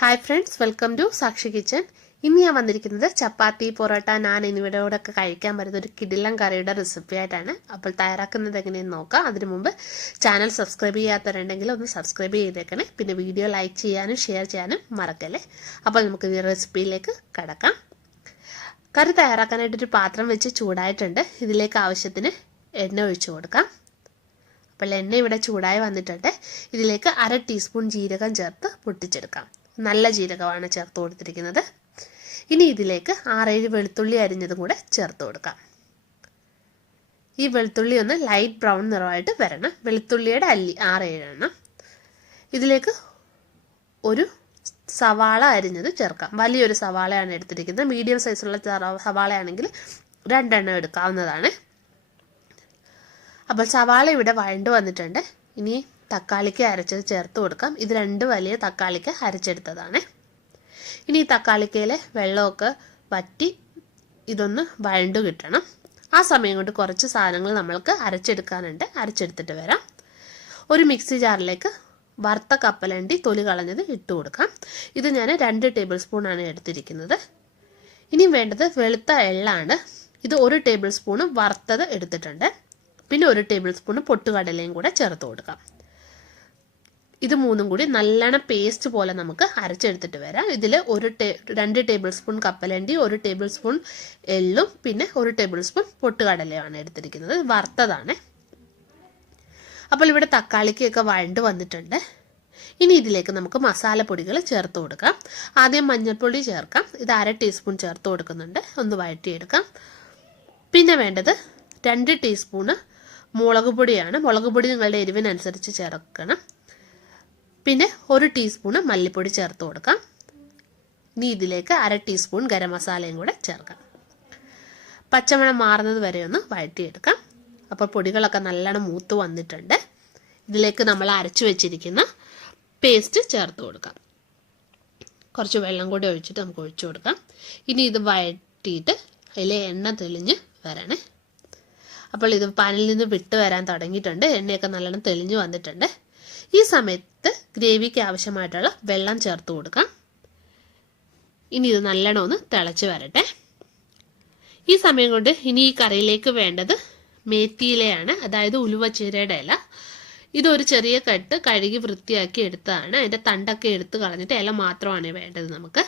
Hi friends, welcome to സാക്ഷി kitchen. ഇന്ന് ഞാൻ വന്നിരിക്കുന്നത് ചപ്പാത്തി, പൊറോട്ട, നാൻ എന്നിവയോടൊക്കെ കഴിക്കാൻ പറ്റുന്ന ഒരു കിടിലൻ കറിയുടെ റെസിപ്പി ആയിട്ടാണ്. അപ്പോൾ തയ്യാറാക്കുന്നത് എങ്ങനെയെന്ന് നോക്കാം. അതിനു മുമ്പ് ചാനൽ സബ്സ്ക്രൈബ് ചെയ്യാത്തവരുണ്ടെങ്കിൽ ഒന്ന് സബ്സ്ക്രൈബ് ചെയ്തേക്കണേ. പിന്നെ വീഡിയോ ലൈക്ക് ചെയ്യാനും ഷെയർ ചെയ്യാനും മറക്കല്ലേ. അപ്പോൾ നമുക്ക് ഈ റെസിപ്പിയിലേക്ക് കടക്കാം. കറി തയ്യാറാക്കാനായിട്ടൊരു പാത്രം വെച്ച് ചൂടായിട്ടുണ്ട്. ഇതിലേക്ക് ആവശ്യത്തിന് എണ്ണ ഒഴിച്ചു കൊടുക്കാം. അപ്പോൾ എണ്ണ ഇവിടെ ചൂടായി വന്നിട്ടുണ്ട്. ഇതിലേക്ക് 1/2 ടീസ്പൂൺ ജീരകം ചേർത്ത് പൊട്ടിച്ചെടുക്കാം. നല്ല ജീരകമാണ് ചേർത്ത് കൊടുത്തിരിക്കുന്നത്. ഇനി ഇതിലേക്ക് 6-7 വെളുത്തുള്ളി അരിഞ്ഞതും കൂടെ ചേർത്ത് കൊടുക്കാം. ഈ വെളുത്തുള്ളി ഒന്ന് ലൈറ്റ് ബ്രൗൺ നിറമായിട്ട് വരണം. വെളുത്തുള്ളിയുടെ അല്ലി 6-7 എണ്ണം. ഇതിലേക്ക് ഒരു സവാള അരിഞ്ഞത് ചേർക്കാം. വലിയൊരു സവാളയാണ് എടുത്തിരിക്കുന്നത്. മീഡിയം സൈസുള്ള സവാളയാണെങ്കിൽ 2 എണ്ണം എടുക്കാവുന്നതാണ്. അപ്പോൾ സവാള ഇവിടെ വഴണ്ട് വന്നിട്ടുണ്ട്. ഇനി തക്കാളിക്ക് അരച്ചത് ചേർത്ത് കൊടുക്കാം. ഇത് 2 വലിയ തക്കാളിക്ക് അരച്ചെടുത്തതാണ്. ഇനി ഈ തക്കാളിക്കയിലെ വെള്ളമൊക്കെ വറ്റി ഇതൊന്ന് വഴണ്ട് കിട്ടണം. ആ സമയം കൊണ്ട് കുറച്ച് സാധനങ്ങൾ നമ്മൾക്ക് അരച്ചെടുക്കാനുണ്ട്. അരച്ചെടുത്തിട്ട് വരാം. ഒരു മിക്സി ജാറിലേക്ക് വറുത്ത കപ്പലണ്ടി തൊലി കളഞ്ഞത് ഇട്ട് കൊടുക്കാം. ഇത് ഞാൻ 2 ടേബിൾ സ്പൂണാണ് എടുത്തിരിക്കുന്നത്. ഇനി വേണ്ടത് വെളുത്ത എള്ളാണ്. ഇത് 1 ടേബിൾ സ്പൂൺ വറുത്തത് എടുത്തിട്ടുണ്ട്. പിന്നെ 1 ടേബിൾ സ്പൂൺ പൊട്ടുകടലയും കൂടെ ചേർത്ത് കൊടുക്കാം. ഇത് മൂന്നും കൂടി നല്ലോണം പേസ്റ്റ് പോലെ നമുക്ക് അരച്ചെടുത്തിട്ട് വരാം. ഇതിൽ 2 ടേബിൾ സ്പൂൺ കപ്പലണ്ടി, 1 ടേബിൾ സ്പൂൺ എള്ളും പിന്നെ 1 ടേബിൾ സ്പൂൺ പൊട്ടുകടലയാണ് എടുത്തിരിക്കുന്നത്. വറുത്തതാണ്. അപ്പോൾ ഇവിടെ തക്കാളിക്കൊക്കെ വഴണ്ട് വന്നിട്ടുണ്ട്. ഇനി ഇതിലേക്ക് നമുക്ക് മസാലപ്പൊടികൾ ചേർത്ത് കൊടുക്കാം. ആദ്യം മഞ്ഞൾപ്പൊടി ചേർക്കാം. ഇത് 1/2 ടീസ്പൂൺ ചേർത്ത് കൊടുക്കുന്നുണ്ട്. ഒന്ന് വഴറ്റിയെടുക്കാം. പിന്നെ വേണ്ടത് 2 ടീസ്പൂണ് മുളക് പൊടിയാണ്. മുളക് പൊടി നിങ്ങളുടെ എരിവിനനുസരിച്ച് ചേർക്കണം. പിന്നെ 1 ടീസ്പൂണ് മല്ലിപ്പൊടി ചേർത്ത് കൊടുക്കാം. ഇനി ഇതിലേക്ക് 1/2 ടീസ്പൂൺ ഗരം മസാലയും കൂടെ ചേർക്കാം. പച്ചമണം മാറുന്നത് വരെ ഒന്ന് വഴറ്റിയെടുക്കാം. അപ്പോൾ പൊടികളൊക്കെ നല്ലോണം മൂത്ത് വന്നിട്ടുണ്ട്. ഇതിലേക്ക് നമ്മൾ അരച്ചു വെച്ചിരിക്കുന്ന പേസ്റ്റ് ചേർത്ത് കൊടുക്കാം. കുറച്ച് വെള്ളം കൂടി ഒഴിച്ചിട്ട് നമുക്ക് ഒഴിച്ചു കൊടുക്കാം. ഇനി ഇത് വഴറ്റിയിട്ട് അതിലെ എണ്ണ തെളിഞ്ഞ് വരണേ. അപ്പോൾ ഇത് പാനിൽ നിന്ന് വിട്ട് വരാൻ തുടങ്ങിയിട്ടുണ്ട്. എണ്ണയൊക്കെ നല്ലോണം തെളിഞ്ഞ് വന്നിട്ടുണ്ട്. ഈ സമയത്ത് ഗ്രേവിക്ക് ആവശ്യമായിട്ടുള്ള വെള്ളം ചേർത്ത് കൊടുക്കാം. ഇനി ഇത് നല്ലോണം ഒന്ന് തിളച്ച് വരട്ടെ. ഈ സമയം കൊണ്ട് ഇനി ഈ കറിയിലേക്ക് വേണ്ടത് മേത്തിയിലയാണ്, അതായത് ഉലുവച്ചീരയുടെ ഇല. ഇതൊരു ചെറിയ കട്ട് കഴുകി വൃത്തിയാക്കി എടുത്തതാണ്. അതിൻ്റെ തണ്ടൊക്കെ എടുത്ത് കളഞ്ഞിട്ട് ഇല മാത്രമാണ് വേണ്ടത് നമുക്ക്.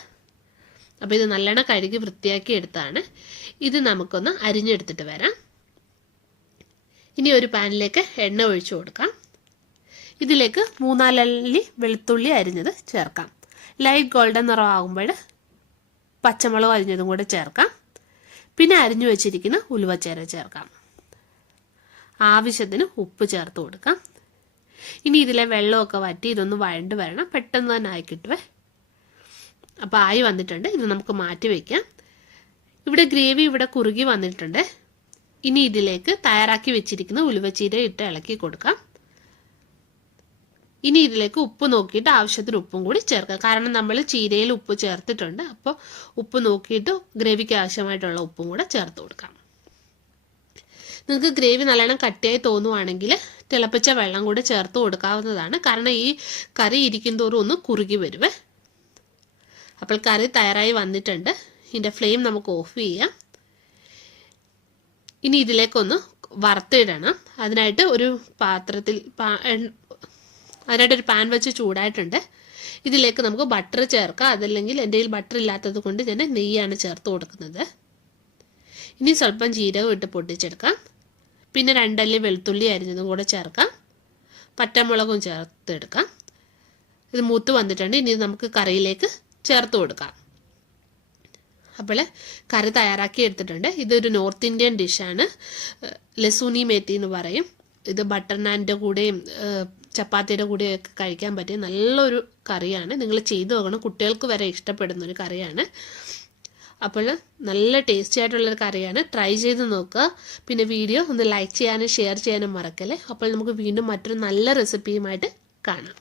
അപ്പോൾ ഇത് നല്ലോണം കഴുകി വൃത്തിയാക്കി എടുത്താണ്. ഇത് നമുക്കൊന്ന് അരിഞ്ഞെടുത്തിട്ട് വരാം. ഇനി ഒരു പാനിലേക്ക് എണ്ണ ഒഴിച്ചു കൊടുക്കാം. ഇതിലേക്ക് 3-4 അല്ലി വെളുത്തുള്ളി അരിഞ്ഞത് ചേർക്കാം. ലൈറ്റ് ഗോൾഡൻ നിറമാകുമ്പോൾ പച്ചമുളക് അരിഞ്ഞതും കൂടെ ചേർക്കാം. പിന്നെ അരിഞ്ഞു വെച്ചിരിക്കുന്ന ഉലുവച്ചീര ചേർക്കാം. ആവശ്യത്തിന് ഉപ്പ് ചേർത്ത് കൊടുക്കാം. ഇനി ഇതിലെ വെള്ളമൊക്കെ വറ്റി ഇതൊന്ന് വഴണ്ട് വരണം. പെട്ടെന്ന് തന്നെ ആയി കിട്ടുവേ. അപ്പോൾ ആയി വന്നിട്ടുണ്ട്. ഇത് നമുക്ക് മാറ്റി വയ്ക്കാം. ഇവിടെ ഗ്രേവി ഇവിടെ കുറുകി വന്നിട്ടുണ്ട്. ഇനി ഇതിലേക്ക് തയ്യാറാക്കി വെച്ചിരിക്കുന്ന ഉലുവച്ചീര ഇട്ട് ഇളക്കി കൊടുക്കാം. ഇനി ഇതിലേക്ക് ഉപ്പ് നോക്കിയിട്ട് ആവശ്യത്തിന് ഉപ്പും കൂടി ചേർക്കാം. കാരണം നമ്മൾ ചീരയിൽ ഉപ്പ് ചേർത്തിട്ടുണ്ട്. അപ്പോൾ ഉപ്പ് നോക്കിയിട്ട് ഗ്രേവിക്ക് ആവശ്യമായിട്ടുള്ള ഉപ്പും കൂടെ ചേർത്ത് കൊടുക്കാം. നിങ്ങൾക്ക് ഗ്രേവി നല്ലോണം കട്ടിയായി തോന്നുവാണെങ്കിൽ തിളപ്പിച്ച വെള്ളം കൂടെ ചേർത്ത് കൊടുക്കാവുന്നതാണ്. കാരണം ഈ കറി ഇരിക്കും തോറും ഒന്ന് കുറുകി വരുവേ. അപ്പോൾ കറി തയ്യാറായി വന്നിട്ടുണ്ട്. ഇതിൻ്റെ ഫ്ലെയിം നമുക്ക് ഓഫ് ചെയ്യാം. ഇനി ഇതിലേക്കൊന്ന് വറുത്തിടണം. അതിനായിട്ട് ഒരു പാൻ വെച്ച് ചൂടായിട്ടുണ്ട്. ഇതിലേക്ക് നമുക്ക് ബട്ടർ ചേർക്കാം. അതല്ലെങ്കിൽ എൻ്റെ കയ്യിൽ ബട്ടർ ഇല്ലാത്തത് കൊണ്ട് ഞാൻ നെയ്യാണ് ചേർത്ത് കൊടുക്കുന്നത്. ഇനി സ്വല്പം ജീരകം ഇട്ട് പൊട്ടിച്ചെടുക്കാം. പിന്നെ 2 അല്ലി വെളുത്തുള്ളി അരിഞ്ഞതും കൂടെ ചേർക്കാം. പച്ചമുളകും ചേർത്തെടുക്കാം. ഇത് മൂത്ത് വന്നിട്ടുണ്ട്. ഇനി നമുക്ക് കറിയിലേക്ക് ചേർത്ത് കൊടുക്കാം. അപ്പോൾ കറി തയ്യാറാക്കി എടുത്തിട്ടുണ്ട്. ഇതൊരു നോർത്ത് ഇന്ത്യൻ ഡിഷാണ്. ലസൂനി മേത്തി എന്ന് പറയും. ഇത് ബട്ടർ നാനിൻ്റെ കൂടെയും ചപ്പാത്തിയുടെ കൂടെയൊക്കെ കഴിക്കാൻ പറ്റിയ നല്ലൊരു കറിയാണ്. നിങ്ങൾ ചെയ്തു നോക്കണം. കുട്ടികൾക്ക് വരെ ഇഷ്ടപ്പെടുന്നൊരു കറിയാണ്. അപ്പോൾ നല്ല ടേസ്റ്റി ആയിട്ടുള്ളൊരു കറിയാണ്. ട്രൈ ചെയ്ത് നോക്കുക. പിന്നെ വീഡിയോ ഒന്ന് ലൈക്ക് ചെയ്യാനും ഷെയർ ചെയ്യാനും മറക്കല്ലേ. അപ്പോൾ നമുക്ക് വീണ്ടും മറ്റൊരു നല്ല റെസിപ്പിയുമായിട്ട് കാണാം.